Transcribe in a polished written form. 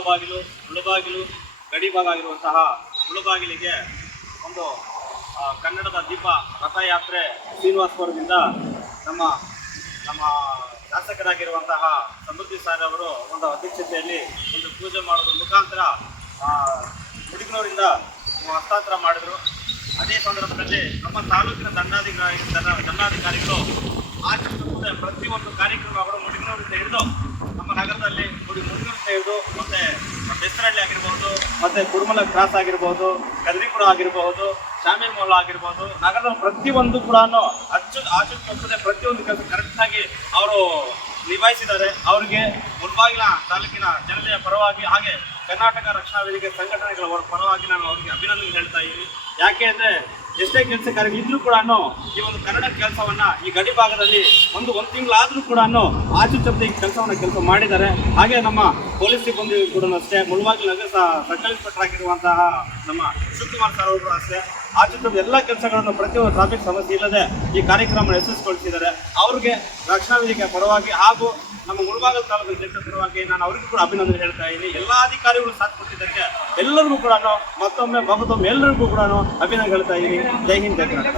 ಒಳಬಾಗಿಲು, ಮುಳುಬಾಗಿಲು, ಗಡಿಭಾಗ ಆಗಿರುವಂತಹ ಮುಳುಬಾಗಿಲಿಗೆ ಒಂದು ಕನ್ನಡದ ದೀಪ ರಥಯಾತ್ರೆ ಶ್ರೀನಿವಾಸಪುರದಿಂದ ನಮ್ಮ ನಮ್ಮ ಶಾಸಕರಾಗಿರುವಂತಹ ಸಮೃದ್ಧಿ ಸಾರ್ ಅವರು ಒಂದು ಅಧ್ಯಕ್ಷತೆಯಲ್ಲಿ ಒಂದು ಪೂಜೆ ಮಾಡೋದ್ರ ಮುಖಾಂತರ ಮುಡಿಗನೂರಿಂದ ಹಸ್ತಾಂತರ ಮಾಡಿದರು. ಅದೇ ಸಂದರ್ಭದಲ್ಲಿ ನಮ್ಮ ತಾಲೂಕಿನ ದಂಡಾಧಿಕಾರಿಗಳು ಆಚರಿಸುತ್ತದೆ ಪ್ರತಿಯೊಂದು ಕಾರ್ಯಕ್ರಮಗಳು ಮುಡಿಗನೂರಿಂದ ಹಿಡಿದು ನಮ್ಮ ನಗರದಲ್ಲಿ ಮುಡಿಗನೂರಿಂದ ಹಿಡಿದು ಮತ್ತು ಬೆಸ್ತರಹಳ್ಳಿ ಆಗಿರ್ಬೋದು, ಮತ್ತು ಕುರುಮಲ ಕ್ರಾಸ್ ಆಗಿರ್ಬೋದು, ಕದ್ರಿಪುರ ಆಗಿರಬಹುದು, ಶಾಮೀರ್ ಮೊಹಲ್ಲಾ ಆಗಿರ್ಬೋದು, ನಗರದ ಪ್ರತಿಯೊಂದು ಕೂಡ ಆಚರಿಸುತ್ತದೆ ಪ್ರತಿಯೊಂದು ಕೆಲಸ ಕರೆಕ್ಟಾಗಿ ಅವರು ನಿಭಾಯಿಸಿದ್ದಾರೆ. ಅವರಿಗೆ ಮುಳಬಾಗಿಲ ತಾಲೂಕಿನ ಜನತೆಯ ಪರವಾಗಿ ಹಾಗೆ ಕರ್ನಾಟಕ ರಕ್ಷಣಾ ವೇದಿಕೆ ಸಂಘಟನೆಗಳ ಪರವಾಗಿ ನಾನು ಅವರಿಗೆ ಅಭಿನಂದನೆ ಹೇಳ್ತಾ ಇದ್ದೀನಿ. ಯಾಕೆ ಅಂದರೆ ಎಷ್ಟೇ ಕೆಲಸ ಕಾರ್ಯಗಳಿದ್ರೂ ಕೂಡ ಈ ಒಂದು ಕನ್ನಡ ಕೆಲಸವನ್ನು ಈ ಗಡಿ ಭಾಗದಲ್ಲಿ ಒಂದು ತಿಂಗಳಾದರೂ ಕೂಡ ಆಚರಿಸದೆ ಈ ಕೆಲಸ ಮಾಡಿದ್ದಾರೆ. ಹಾಗೆ ನಮ್ಮ ಪೊಲೀಸ್ ಸಿಬ್ಬಂದಿ ಕೂಡ ಅಷ್ಟೇ, ಮುಳಬಾಗಿಲು ನಗರ ಸರ್ಕಲ್ ಇನ್ಸ್ಪೆಕ್ಟರ್ ಆಗಿರುವಂತಹ ನಮ್ಮ ಶಿವಕುಮಾರ್ ಸರ್ ಅವರು ಅಷ್ಟೇ ಆಚರಿಸಿದ ಎಲ್ಲ ಕೆಲಸಗಳನ್ನು ಪ್ರತಿಯೊಂದು ಟ್ರಾಫಿಕ್ ಸಮಸ್ಯೆ ಇಲ್ಲದೆ ಈ ಕಾರ್ಯಕ್ರಮ ಯಶಸ್ವಿಗೊಳಿಸಿದ್ದಾರೆ. ಅವ್ರಿಗೆ ರಕ್ಷಣಾ ವೇದಿಕೆ ಪರವಾಗಿ ಹಾಗೂ ನಮ್ಮ ಮುಳಬಾಗಿಲು ತಾಲೂಕು ಜನತೆ ಪರವಾಗಿ ನಾನು ಅವರಿಗೂ ಕೂಡ ಅಭಿನಂದನೆ ಹೇಳ್ತಾ ಇದ್ದೀನಿ. ಎಲ್ಲ ಅಧಿಕಾರಿಗಳು ಸಾಥ್ ಕೊಟ್ಟಿದ್ದಕ್ಕೆ ಎಲ್ಲರಿಗೂ ಕೂಡ ಮತ್ತೊಮ್ಮೆ ಎಲ್ಲರಿಗೂ ಕೂಡ ಅಭಿನಂದನೆ ಹೇಳ್ತಾ ಇದ್ದೀನಿ. ಜೈ ಹಿಂದ್, ಜೈ ಕರ್ನಾಟಕ.